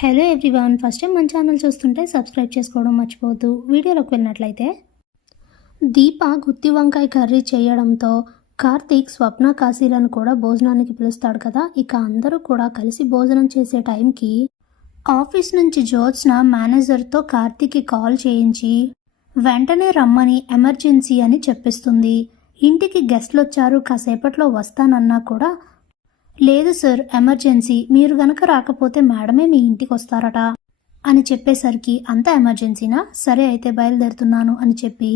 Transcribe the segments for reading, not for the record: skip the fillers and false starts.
Hello everyone, first time మన channel చూస్తుంటే subscribe చేసుకోవడం మర్చిపోవద్దు. వీడియోలోకి వెళ్ళినట్లయితే దీప గుత్తి వంకాయ కర్రీ చేయడంతో కార్తీక్, స్వప్న, కాశీలను కూడా భోజనానికి పిలుస్తాడు కదా. ఇక అందరూ కూడా కలిసి భోజనం చేసే టైంకి ఆఫీస్ నుంచి జ్యోత్స్న మేనేజర్తో కార్తీక్కి కాల్ చేయించి వెంటనే రమ్మని ఎమర్జెన్సీ అని చెప్పిస్తుంది. ఇంటికి గెస్ట్లు వచ్చారు, కాసేపట్లో వస్తానన్నా కూడా లేదు సార్, ఎమర్జెన్సీ, మీరు గనక రాకపోతే మేడమే మీ ఇంటికి వస్తారట అని చెప్పేసరికి అంత ఎమర్జెన్సీనా, సరే అయితే బయలుదేరుతున్నాను అని చెప్పి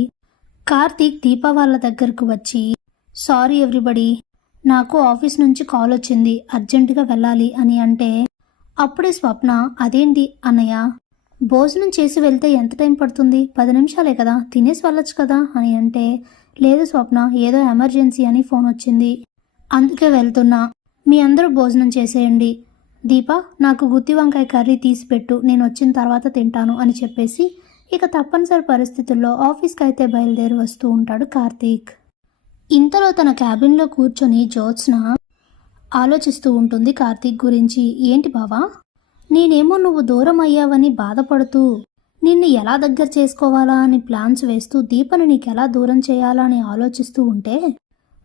కార్తీక్ దీప వాళ్ళ దగ్గరకు వచ్చి సారీ ఎవ్రీబడి, నాకు ఆఫీస్ నుంచి కాల్ వచ్చింది, అర్జెంటుగా వెళ్ళాలి అని అంటే అప్పుడే స్వప్న అదేంటి అన్నయ్య, భోజనం చేసి వెళ్తే ఎంత టైం పడుతుంది, 10 నిమిషాలే కదా, తినేసి వెళ్ళొచ్చు కదా అని అంటే లేదు స్వప్న, ఏదో ఎమర్జెన్సీ అని ఫోన్ వచ్చింది, అందుకే వెళ్తున్నా, మీ అందరూ భోజనం చేసేయండి, దీప నాకు గుత్తి వంకాయ కర్రీ తీసి పెట్టు, నేను వచ్చిన తర్వాత తింటాను అని చెప్పేసి ఇక తప్పనిసరి పరిస్థితుల్లో ఆఫీస్కి అయితే బయలుదేరి వస్తూ ఉంటాడు కార్తీక్. ఇంతలో తన క్యాబిన్లో కూర్చొని జ్యోత్స్న ఆలోచిస్తూ ఉంటుంది కార్తీక్ గురించి. ఏంటి బావా, నేనేమో నువ్వు దూరం అయ్యావని బాధపడుతూ నిన్ను ఎలా దగ్గర చేసుకోవాలా అని ప్లాన్స్ వేస్తూ దీపని నీకు ఎలా దూరం చేయాలా అని ఆలోచిస్తూ ఉంటే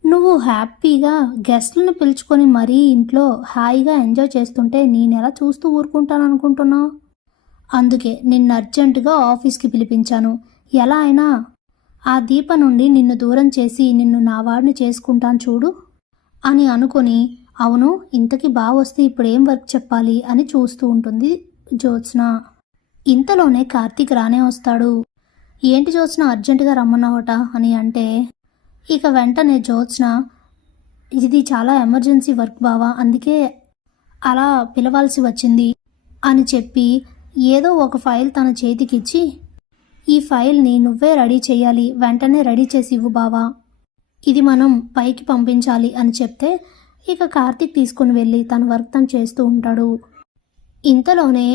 నువ్వు హ్యాపీగా గెస్ట్లను పిలుచుకొని మరీ ఇంట్లో హాయిగా ఎంజాయ్ చేస్తుంటే నేనెలా చూస్తూ ఊరుకుంటాను అనుకుంటున్నావు? అందుకే నిన్ను అర్జెంటుగా ఆఫీస్కి పిలిపించాను, ఎలా అయినా ఆ దీప నుండి నిన్ను దూరం చేసి నిన్ను నా వాడిని చేసుకుంటాను చూడు అని అనుకొని, అవును ఇంతకీ బాగా వస్తే ఇప్పుడు ఏం వర్క్ చెప్పాలి అని చూస్తూ ఉంటుంది జ్యోత్స్న. ఇంతలోనే కార్తీక్ రానే వస్తాడు. ఏంటి జ్యోత్స్న అర్జెంటుగా రమ్మన్నావట అని అంటే ఇక వెంటనే జ్యోత్స్న ఇది చాలా ఎమర్జెన్సీ వర్క్ బావా, అందుకే అలా పిలవాల్సి వచ్చింది అని చెప్పి ఏదో ఒక ఫైల్ తన చేతికిచ్చి ఈ ఫైల్ని నువ్వే రెడీ చేయాలి, వెంటనే రెడీ చేసి ఇవ్వు బావా, ఇది మనం పైకి పంపించాలి అని చెప్తే ఇక కార్తీక్ తీసుకుని వెళ్ళి తన వర్క్ తను చేస్తూ ఉంటాడు. ఇంతలోనే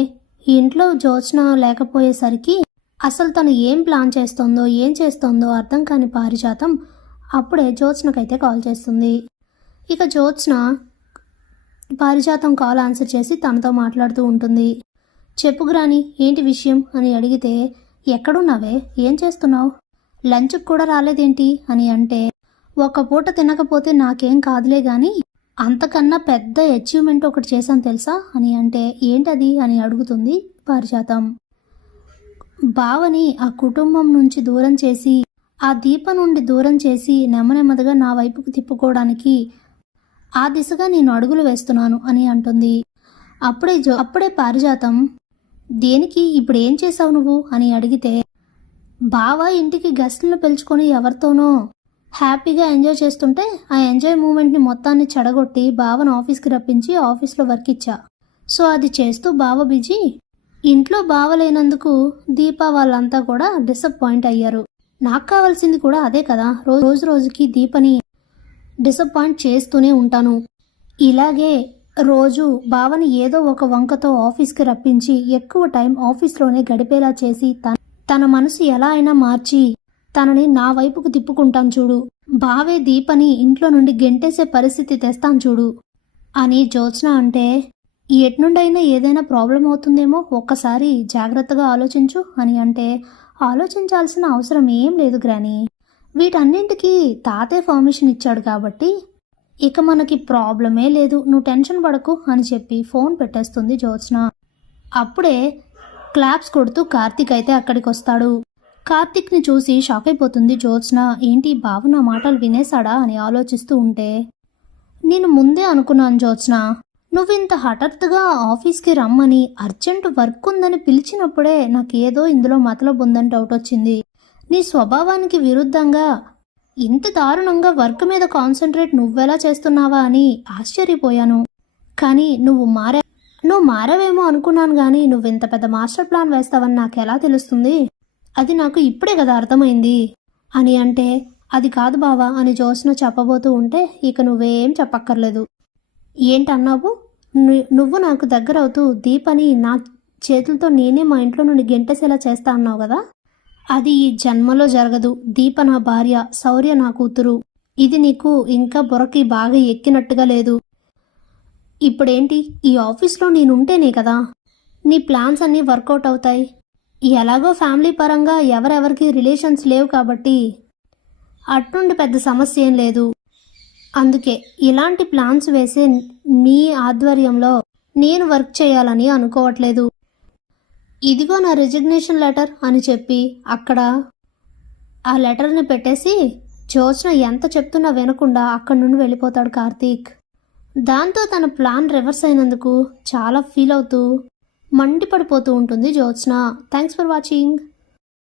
ఇంట్లో జ్యోత్స్న లేకపోయేసరికి అసలు తను ఏం ప్లాన్ చేస్తోందో ఏం చేస్తోందో అర్థం కాని పారిజాతం అప్పుడే జ్యోత్స్నకైతే కాల్ చేస్తుంది. ఇక జ్యోత్స్న పారిజాతం కాల్ ఆన్సర్ చేసి తనతో మాట్లాడుతూ ఉంటుంది. చెప్పు గ్రాని, ఏంటి విషయం అని అడిగితే ఎక్కడున్నావే, ఏం చేస్తున్నావు, లంచ్కి కూడా రాలేదేంటి అని అంటే ఒక పూట తినకపోతే నాకేం కాదులే కానీ అంతకన్నా పెద్ద అచీవ్మెంట్ ఒకటి చేశాను తెలుసా అని అంటే ఏంటది అని అడుగుతుంది పారిజాతం. బావని ఆ కుటుంబం నుంచి దూరం చేసి ఆ దీప నుండి దూరం చేసి నెమ్మదిగా నా వైపుకు తిప్పుకోవడానికి ఆ దిశగా నేను అడుగులు వేస్తున్నాను అని అంటుంది. అప్పుడే పారిజాతం దేనికి, ఇప్పుడు ఏం చేసావు నువ్వు అని అడిగితే బావ ఇంటికి గెస్ట్లను పిలుచుకొని ఎవరితోనో హ్యాపీగా ఎంజాయ్ చేస్తుంటే ఆ ఎంజాయ్ మూమెంట్ని మొత్తాన్ని చెడగొట్టి బావను ఆఫీస్కి రప్పించి ఆఫీస్లో వర్క్ ఇచ్చా. సో అది చేస్తూ బావ బిజీ, ఇంట్లో బావ లేనందుకు దీప వాళ్ళంతా కూడా డిసప్పాయింట్ అయ్యారు. నాకు కావాల్సింది కూడా అదే కదా, రోజు రోజుకి దీపని డిసప్పాయింట్ చేస్తూనే ఉంటాను, ఇలాగే రోజు బావని ఏదో ఒక వంకతో ఆఫీస్కి రప్పించి ఎక్కువ టైం ఆఫీస్లోనే గడిపేలా చేసి తన మనసు ఎలా అయినా మార్చి తనని నా వైపుకు తిప్పుకుంటాను చూడు, బావే దీపని ఇంట్లో నుండి గెంటేసే పరిస్థితి తెస్తాను చూడు అని జ్యోత్స్న అంటే ఎట్నుండైనా ఏదైనా ప్రాబ్లం అవుతుందేమో, ఒక్కసారి జాగ్రత్తగా ఆలోచించు అని అంటే ఆలోచించాల్సిన అవసరం ఏం లేదు గ్రాని, వీటన్నింటికి తాతే పర్మిషన్ ఇచ్చాడు కాబట్టి ఇక మనకి ప్రాబ్లమే లేదు, నువ్వు టెన్షన్ పడకు అని చెప్పి ఫోన్ పెట్టేస్తుంది జ్యోత్స్న. అప్పుడే క్లాప్స్ కొడుతూ కార్తీక్ అయితే అక్కడికి వస్తాడు. కార్తీక్ని చూసి షాక్ అయిపోతుంది జ్యోత్స్న. ఏంటి బావ నా మాటలు వినేశాడా అని ఆలోచిస్తూ ఉంటే నేను ముందే అనుకున్నాను జ్యోత్స్న, నువ్వింత హఠాత్తుగా ఆఫీస్కి రమ్మని అర్జెంటు వర్క్ ఉందని పిలిచినప్పుడే నాకు ఏదో ఇందులో మతలబు ఉందని డౌట్ వచ్చింది. నీ స్వభావానికి విరుద్ధంగా ఇంత దారుణంగా వర్క్ మీద కాన్సన్ట్రేట్ నువ్వెలా చేస్తున్నావా అని ఆశ్చర్యపోయాను. కానీ నువ్వు మారావేమో అనుకున్నాను, కానీ నువ్వు ఇంత పెద్ద మాస్టర్ ప్లాన్ వేస్తావని నాకు ఎలా తెలుస్తుంది, అది నాకు ఇప్పుడే కదా అర్థమైంది అని అంటే అది కాదు బావా అని జ్యోత్స్న చెప్పబోతూ ఉంటే ఇక నువ్వేం చెప్పక్కర్లేదు, ఏంటన్నావు, నువ్వు నాకు దగ్గర అవుతూ దీపని నా చేతులతో నేనే మా ఇంట్లో నుండి గెంటేసేలా చేస్తా అన్నావు కదా, అది ఈ జన్మలో జరగదు, దీప నా భార్య, శౌర్య నా కూతురు, ఇది నీకు ఇంకా బుర్రకి బాగా ఎక్కినట్టుగా లేదు, ఇప్పుడేంటి ఈ ఆఫీస్లో నేనుంటేనే కదా నీ ప్లాన్స్ అన్నీ వర్కౌట్ అవుతాయి. ఎలాగో ఫ్యామిలీ పరంగా ఎవరెవరికి రిలేషన్స్ లేవు కాబట్టి అట్నుండి పెద్ద సమస్య ఏం లేదు. అందుకే ఇలాంటి ప్లాన్స్ వేసే నీ ఆధ్వర్యంలో నేను వర్క్ చేయాలని అనుకోవట్లేదు. ఇదిగో నా రిజిగ్నేషన్ లెటర్ అని చెప్పి అక్కడ ఆ లెటర్ని పెట్టేసి జ్యోత్స్న ఎంత చెప్తున్నా వినకుండా అక్కడి నుండి వెళ్ళిపోతాడు కార్తీక్. దాంతో తన ప్లాన్ రివర్స్ అయినందుకు చాలా ఫీల్ అవుతూ మండిపడిపోతూ ఉంటుంది జ్యోత్స్న. Thanks for watching.